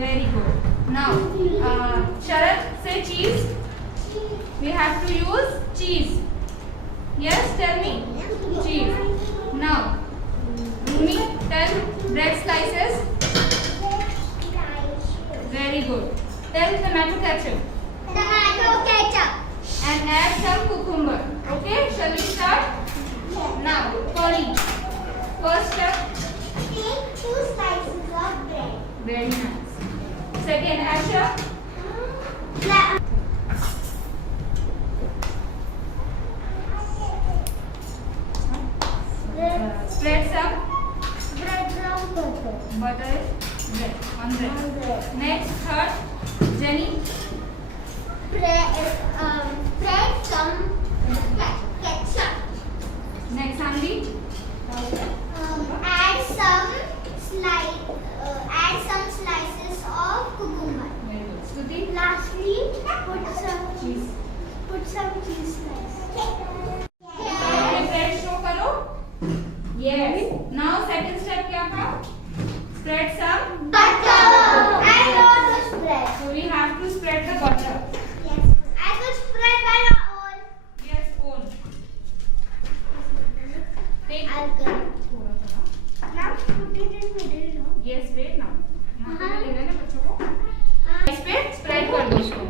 Very good. Now, Sharat, say cheese. We have to use cheese. Yes, tell me. Cheese. Now, Rumi, tell bread slices. Very good. Tell tomato ketchup. Tomato ketchup. And add some cucumber. Okay, shall we start? Now, Polly. First step. Take 2 slices of bread. Very nice. Second, Asha. Spread some butter. Bread. On bread. Next, third, Jenny. Spread some ketchup. Next, Sandy. Add some slices of cucumber. Very good. Stuti. Lastly, put some cheese slices. Bread show करो. Yes. Now second step क्या था? Spread some Butter. I know to spread. So we have to spread the butter. Yes. I will spread by my own. Yes, own. Take I'll go. थोड़ा थोड़ा. Now put it in middle, no? Yes, wait now. यहाँ पे देना है ना बच्चों को. इस पे spread कर दो उसको.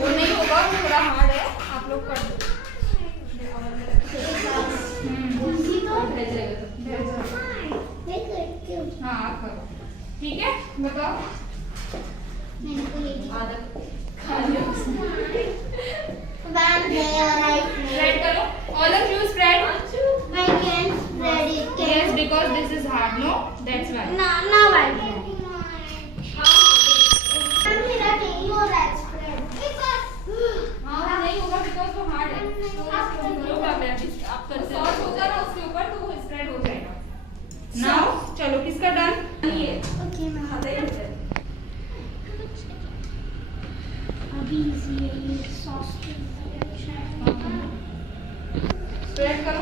वो नहीं होगा, थोड़ा hard है. आप लोग कर दो. हाँ आप करो. ठीक है? बताओ. आधा खा लिया उसने. Spread करो. All of you spread. Yes, because this is hard, no? That's why. Now I can. हाँ नहीं होगा because वो hard है. तो इसको करो practice. आप कर सकते हो. सॉस होगा ना उसके ऊपर तो वो spread हो जाएगा. Now चलो किसका डन? ये. Okay, मैं आधा ही है. अभी ये सॉस Spread करो.